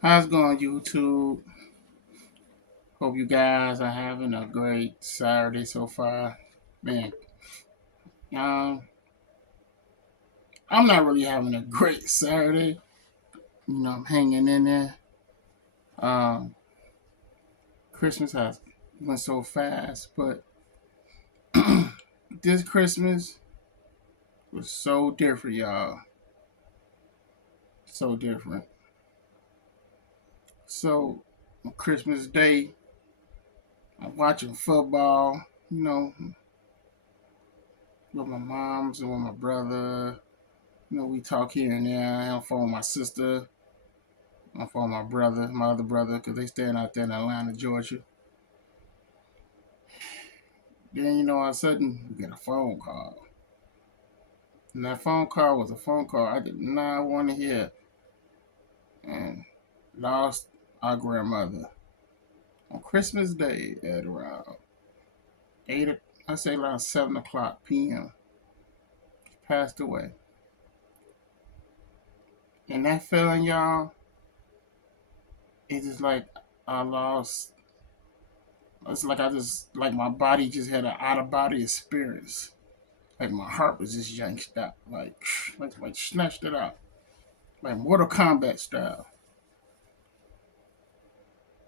How's it going, YouTube? Hope you guys are having a great Saturday so far. Man, um, I'm not really having a great Saturday. I'm hanging in there. Um, Christmas has went so fast, but this Christmas was so different, y'all. So different. So on Christmas Day, I'm watching football. With my moms and with my brother. We talk here and there. I have phone with my sister. My phone, my brother, my other brother, because they staying out there in Atlanta, Georgia. Then, all of a sudden, we get a phone call. And that phone call was a phone call I did not want to hear. And lost our grandmother on Christmas Day at around 8, I say around 7 o'clock p.m. She passed away. And that feeling, y'all, it's just like I lost. It's like like my body just had an out of body experience. Like my heart was just yanked out, like snatched it out, like Mortal Kombat style.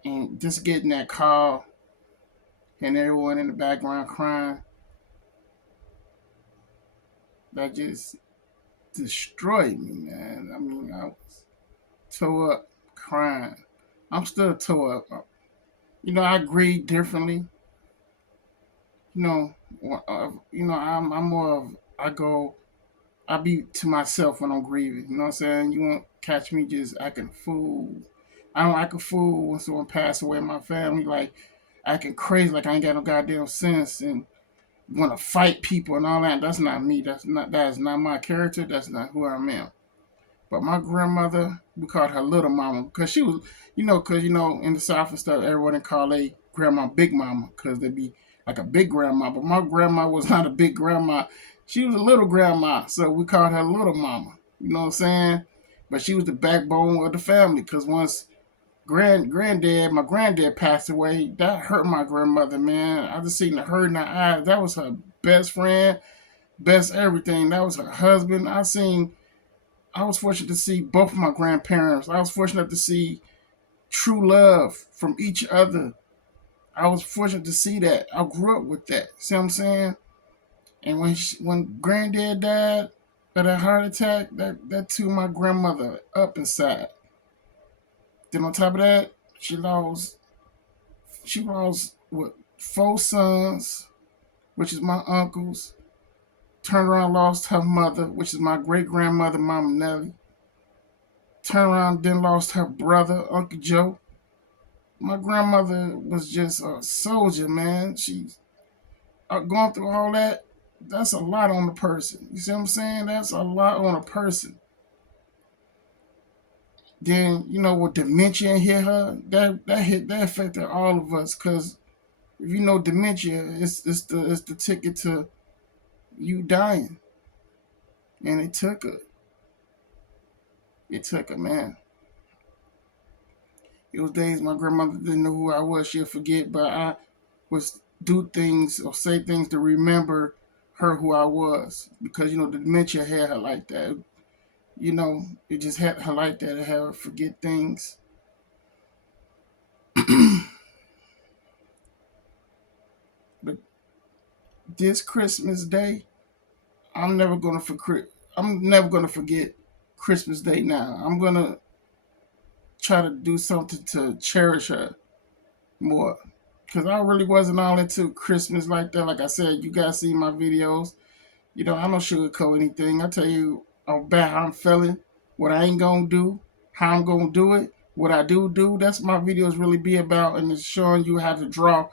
And just getting that call and everyone in the background crying, that just destroyed me, man. I mean, I was tore up, crying. I'm still tore up. I grieve differently. You know, I'm more of I go. I be to myself when I'm grieving. You know what I'm saying? You won't catch me just acting a fool. I don't act a fool when someone passed away in my family, like acting crazy, like I ain't got no goddamn sense and want to fight people and all that. That's not me. That is not my character. That's not who I am. But my grandmother, we called her Little Mama because she was, because in the South and stuff, everyone call a grandma Big Mama because they be like a big grandma. But my grandma was not a big grandma. She was a little grandma, so we called her Little Mama. You know what I'm saying? But she was the backbone of the family because once my granddad passed away, that hurt my grandmother, man. I just seen the hurt in her eyes. That was her best friend, best everything. That was her husband. I was fortunate to see both of my grandparents. I was fortunate to see true love from each other. I was fortunate to see that. I grew up with that. See what I'm saying? And when granddad died of a heart attack, that took my grandmother up inside. Then on top of that, she lost what 4 sons, which is my uncles. Turned around, lost her mother, which is my great grandmother, Mama Nellie. Turned around, then lost her brother, Uncle Joe. My grandmother was just a soldier, man. She's going through all that. That's a lot on a person. You see what I'm saying? That's a lot on a person. Then with dementia hit her, that affected all of us. Cause if you know dementia, it's the ticket to you dying, and it took her. It took her, man. It was days my grandmother didn't know who I was. She'll forget, but I was do things or say things to remember her who I was because the dementia had her like that. It just had her like that. It had her forget things. But this Christmas Day, I'm never gonna forget. I'm never gonna forget Christmas Day. Now I'm gonna try to do something to cherish her more because I really wasn't all into Christmas like that. Like I said, you guys see my videos. I don't sugarcoat anything. I tell you about how I'm feeling, what I ain't gonna do, how I'm gonna do it, what I do. That's what my videos really be about, and it's showing you how to draw,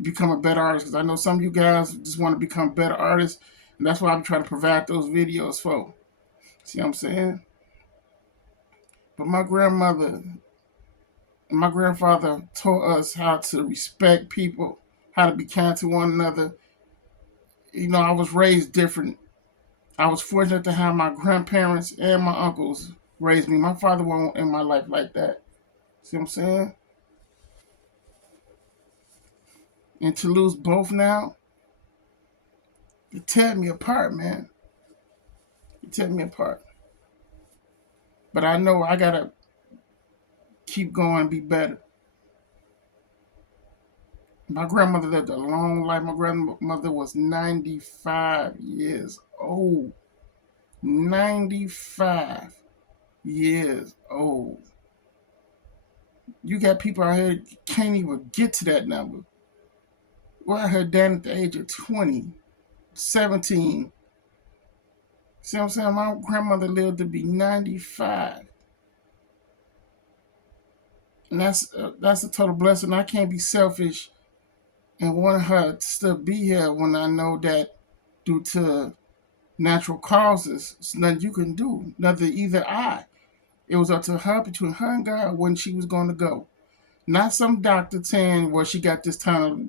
become a better artist. Because I know some of you guys just want to become better artists, and that's why I'm trying to provide those videos for. See what I'm saying? But my grandmother and my grandfather taught us how to respect people, how to be kind to one another. I was raised different. I was fortunate to have my grandparents and my uncles raise me. My father wasn't in my life like that. See what I'm saying? And to lose both now, it tear me apart, man. It tear me apart. But I know I gotta keep going and be better. My grandmother lived a long life. My grandmother was 95 years old. 95 years old. You got people out here can't even get to that number. We're out here down at the age of 20, 17. See what I'm saying? My grandmother lived to be 95. And that's a total blessing. I can't be selfish and want her to still be here when I know that due to natural causes, it's nothing you can do. Nothing either I. It was up to her, between her and God, when she was going to go. Not some doctor saying, well, she got this time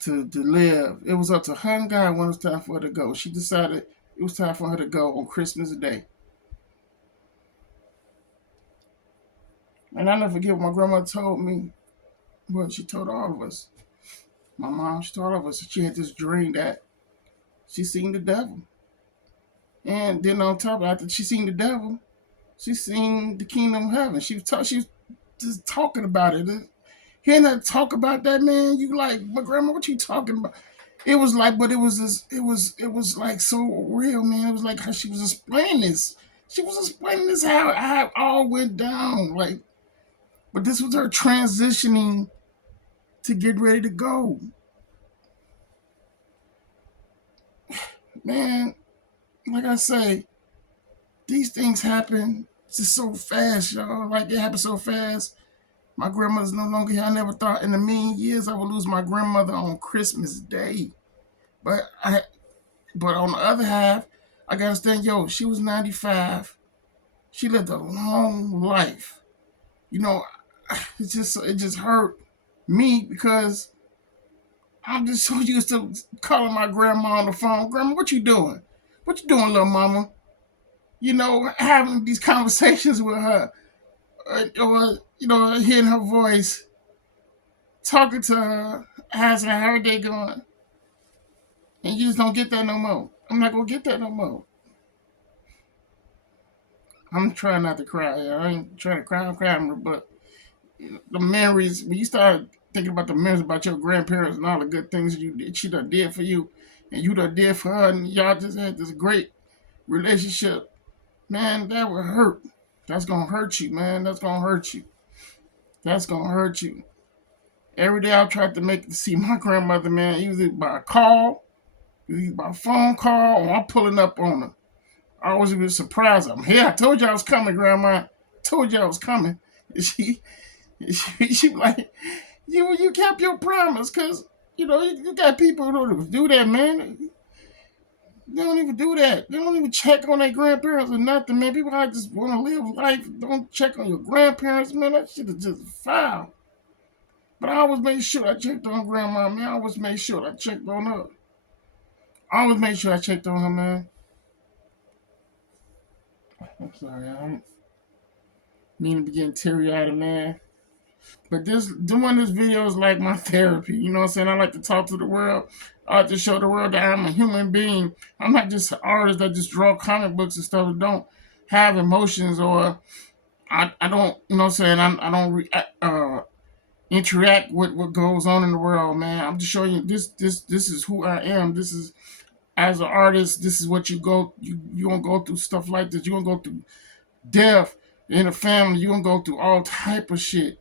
to live. It was up to her and God when it was time for her to go. She decided it was time for her to go on Christmas Day. And I never forget what my grandma told me. Well, she told all of us. My mom, she told all of us that she had this dream that she seen the devil. And then on top of that, after she seen the devil, she seen the kingdom of heaven. She was just talking about it. Hearing her talk about that, man, you like, but grandma, what you talking about? It was like, but it was just, it was like so real, man. It was like how she was explaining this. She was explaining this how it all went down. Like, but this was her transitioning to get ready to go. Man, like I say, these things happen just so fast, y'all. Like it happened so fast. My grandmother's no longer here. I never thought in a million years I would lose my grandmother on Christmas Day. But on the other half, I gotta understand, yo, she was 95. She lived a long life. You know, it just hurt me because I'm just so used to calling my grandma on the phone. Grandma, what you doing? What you doing, little mama? You know, having these conversations with her, or hearing her voice, talking to her, asking how her day going, and you just don't get that no more. I'm not gonna get that no more. I'm trying not to cry. I ain't trying to cry. I'm crying, but the memories when you start thinking about the memories about your grandparents and all the good things she done did for you, and you done did for her, and y'all just had this great relationship. Man, that would hurt. That's gonna hurt you, man. That's gonna hurt you. That's gonna hurt you. Every day I tried to make to see my grandmother, man, either by a call, either by a phone call, or I'm pulling up on her. I always be surprised. I'm here. I told you I was coming, Grandma. I told you I was coming. And she like, you kept your promise, cause you got people who don't do that, man. They don't even do that. They don't even check on their grandparents or nothing, man. People like just want to live life. Don't check on your grandparents, man. That shit is just foul. But I always made sure I checked on Grandma, man. I always made sure I checked on her. I always made sure I checked on her, man. I'm sorry, I don't mean to be getting teary-eyed, man. But doing this video is like my therapy. You know what I'm saying? I like to talk to the world. I like to show the world that I'm a human being. I'm not just an artist that just draw comic books and stuff that don't have emotions, or I don't, you know what I'm saying? I don't interact with what goes on in the world, man. I'm just showing you this is who I am. This is, as an artist, this is what you gonna go through stuff like this. You're gonna go through death in a family. You're gonna go through all type of shit.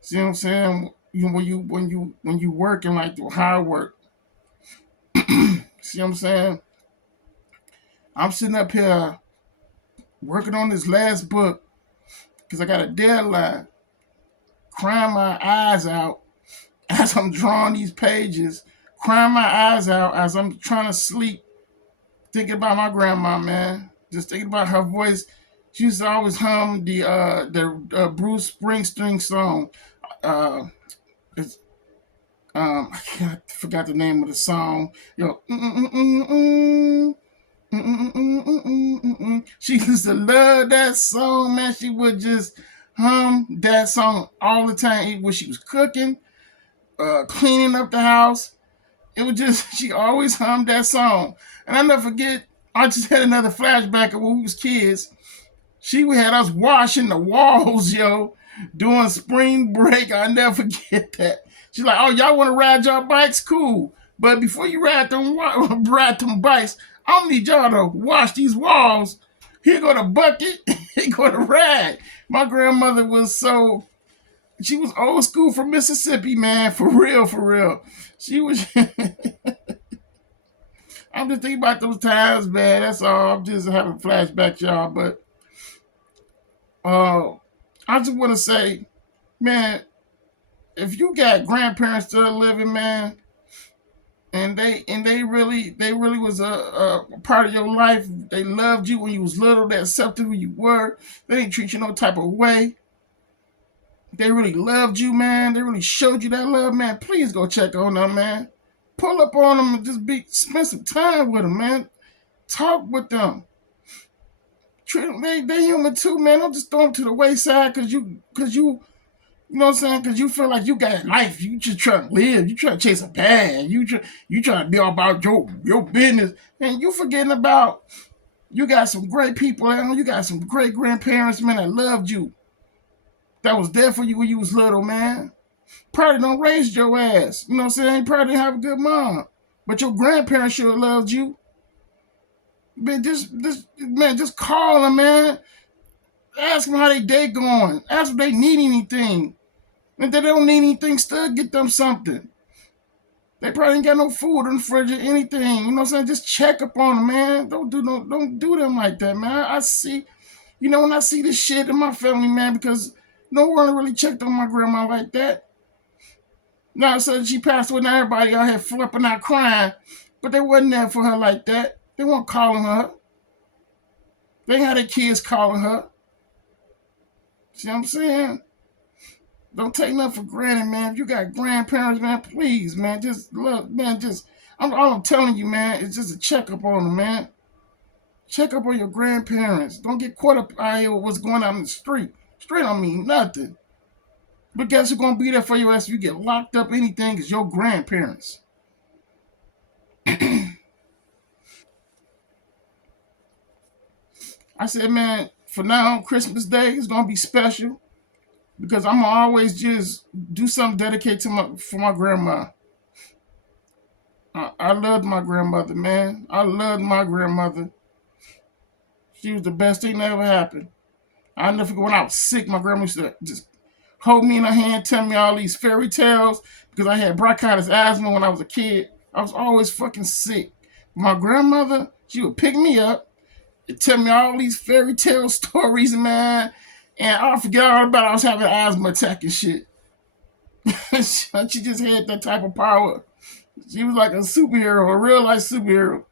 See what I'm saying? When you working like the hard work. See what I'm saying? I'm sitting up here working on this last book because I got a deadline, crying my eyes out as I'm drawing these pages, crying my eyes out as I'm trying to sleep, thinking about my grandma, man. Just thinking about her voice. She used to always hum the Bruce Springsteen song. Uh, it's, I forgot the name of the song. She used to love that song, man. She would just hum that song all the time when she was cooking, cleaning up the house. It was just she always hummed that song, and I never forget. I just had another flashback of when we was kids. She had us washing the walls, yo, doing spring break. I never forget that. She's like, "Oh, y'all want to ride y'all bikes? Cool, but before you ride them bikes, I don't need y'all to wash these walls. Here go the bucket. Here go the rag." My grandmother was so she was old school from Mississippi, man, for real, for real. She was. I'm just thinking about those times, man. That's all. I'm just having flashbacks, y'all. But uh, I just want to say, man, if you got grandparents still living, man, and they really was a part of your life. They loved you when you was little. They accepted who you were. They didn't treat you no type of way. They really loved you, man. They really showed you that love, man. Please go check on them, man. Pull up on them and just spend some time with them, man. Talk with them. Treat them. They human too, man. Don't just throw them to the wayside you know what I'm saying? Because you feel like you got life. You just trying to live. You trying to chase a bag. You trying to be all about your business. And you forgetting about you got some great people at home. You got some great grandparents, man, that loved you. That was there for you when you was little, man. Probably don't raise your ass. You know what I'm saying? Probably didn't have a good mom. But your grandparents should have loved you. Man, just call them, man. Ask them how they day going. Ask if they need anything. If they don't need anything, still get them something. They probably ain't got no food in the fridge or anything. You know what I'm saying? Just check up on them, man. Don't do them like that, man. I see, when I see this shit in my family, man, because no one really checked on my grandma like that. Now, so she passed away, now everybody out here flipping out crying, but they wasn't there for her like that. They weren't calling her. They had their kids calling her. See what I'm saying? Don't take nothing for granted, man. If you got grandparents, man, please, man, just look, man, all I'm telling you, man, is just a checkup on them, man. Check up on your grandparents. Don't get caught up out here with what's going on in the street. Street don't mean nothing. But guess who's gonna be there for your ass if you get locked up? Anything is your grandparents. I said, man, for now, Christmas Day is gonna be special because I'm gonna always just do something dedicated for my grandma. I loved my grandmother, man. I loved my grandmother. She was the best thing that ever happened. I never forget when I was sick, my grandma used to just hold me in her hand, tell me all these fairy tales because I had bronchitis asthma when I was a kid. I was always fucking sick. My grandmother, she would pick me up and tell me all these fairy tale stories, man. And I forget all about I was having an asthma attack and shit. She just had that type of power. She was like a superhero, a real life superhero.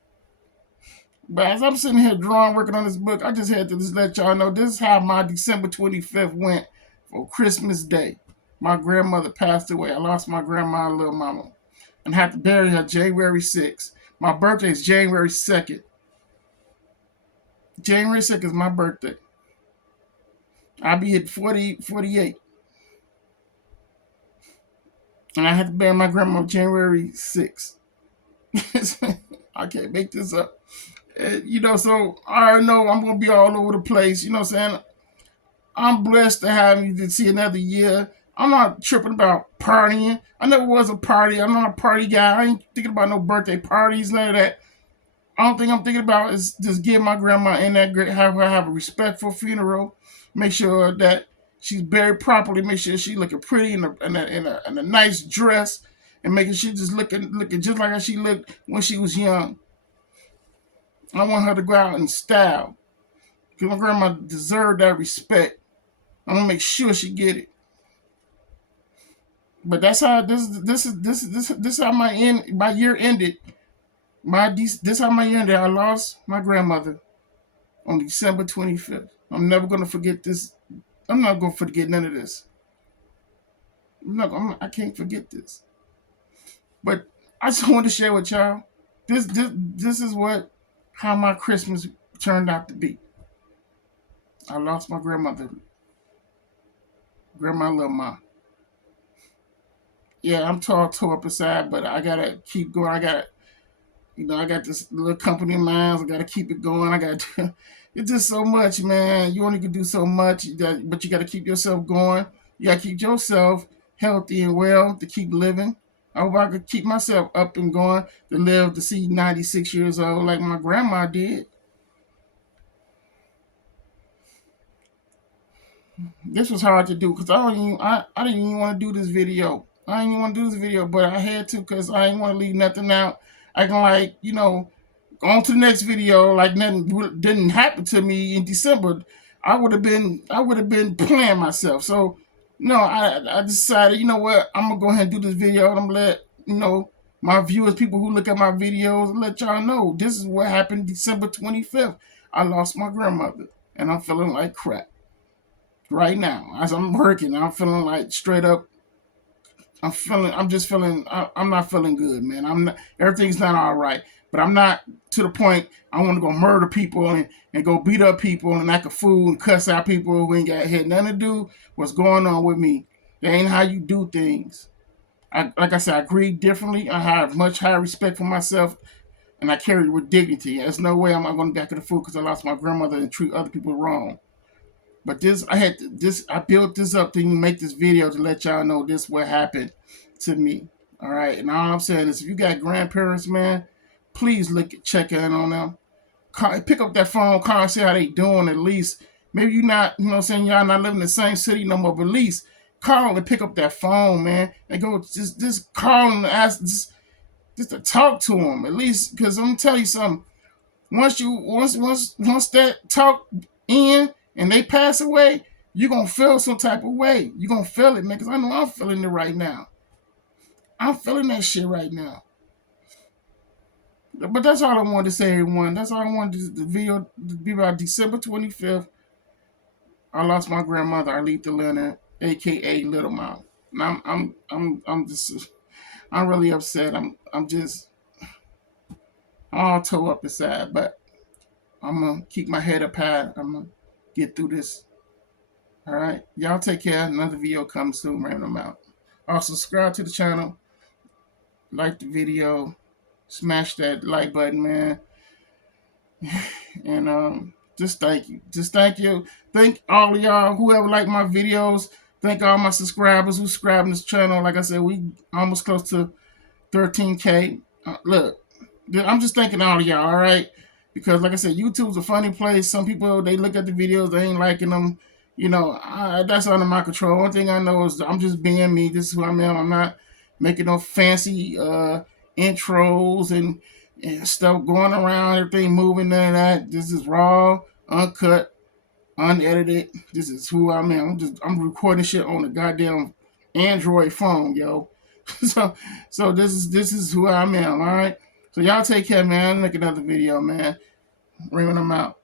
But as I'm sitting here drawing, working on this book, I just had to just let y'all know this is how my December 25th went for Christmas Day. My grandmother passed away. I lost my grandma and little mama and had to bury her January 6th. My birthday is January 2nd. January 2nd is my birthday. I'll be at 48. And I had to bury my grandma January 6th. I can't make this up. So I already know I'm going to be all over the place. You know what I'm saying? I'm blessed to have you to see another year. I'm not tripping about partying. I never was a party. I'm not a party guy. I ain't thinking about no birthday parties, none of that. All thing I'm thinking about is just give my grandma in that great, have her have a respectful funeral, make sure that she's buried properly, make sure she's looking pretty in a nice dress, and making sure she's just looking just like how she looked when she was young. I want her to go out in style because my grandma deserved that respect. I'm gonna make sure she get it. But that's how this how my year ended. This how my year ended. I lost my grandmother on December 25th. I'm never gonna forget this. I'm not gonna forget none of this. I can't forget this. But I just wanted to share with y'all. This is how my Christmas turned out to be. I lost my grandmother Grandma love Ma. Yeah, I'm tore up inside, but I gotta keep going. I got this little company of mine. I gotta keep it going. I got it's just so much, man. You only can do so much, but you gotta keep yourself going. You gotta keep yourself healthy and well to keep living. I hope I could keep myself up and going to live to see 96 years old like my grandma did. This was hard to do because I didn't even want to do this video. I didn't even want to do this video, but I had to because I didn't want to leave nothing out. I can on to the next video like nothing didn't happen to me in December. I would have been playing myself. So no, I decided, you know what, I'm gonna go ahead and do this video and I'm gonna let my viewers, people who look at my videos, let y'all know this is what happened December 25th. I lost my grandmother and I'm feeling like crap right now as I'm working. I'm feeling like straight up. I'm just feeling. I'm not feeling good, man. I'm not. Everything's not all right. But I'm not to the point I want to go murder people and go beat up people and act a fool and cuss out people who ain't got had nothing to do what's going on with me. That ain't how you do things. Like I said, I grieve differently. I have much higher respect for myself, and I carry it with dignity. There's no way I'm not going to back of the fool because I lost my grandmother and treat other people wrong. But I built this up to make this video to let y'all know this what happened to me. All right, and all I'm saying is, if you got grandparents, man, please check in on them. Pick up that phone, call, see how they doing. At least maybe you not, y'all not living in the same city no more, but at least call and pick up that phone, man, and go just call and ask just to talk to them at least, because I'm gonna tell you something. Once that talk in and they pass away, you're gonna feel some type of way. You're gonna feel it, man, because I know I'm feeling it right now. I'm feeling that shit right now. But that's all I wanted to say, everyone. That's all I wanted the video to be about. December 25th, I lost my grandmother, Arletha Leonard, aka Little Mouth. And I'm really upset. I'm all tore up inside, but I'm gonna keep my head up high. I'm gonna get through this. All right, y'all take care. Another video comes soon. Random out. Also, subscribe to the channel, like the video, smash that like button, man, and just thank you. Just thank you. Thank all of y'all whoever like my videos. Thank all my subscribers who subscribe to this channel. Like I said, we almost close to 13K. Look, I'm just thanking all of y'all. All right. Because, like I said, YouTube's a funny place. Some people, they look at the videos, they ain't liking them. That's under my control. One thing I know is I'm just being me. This is who I am. I'm not making no fancy intros and stuff going around, everything moving, none of that. This is raw, uncut, unedited. This is who I am. I'm recording shit on a goddamn Android phone, yo. so this is who I am. All right. So y'all take care, man. Make another video, man. Ringing them out.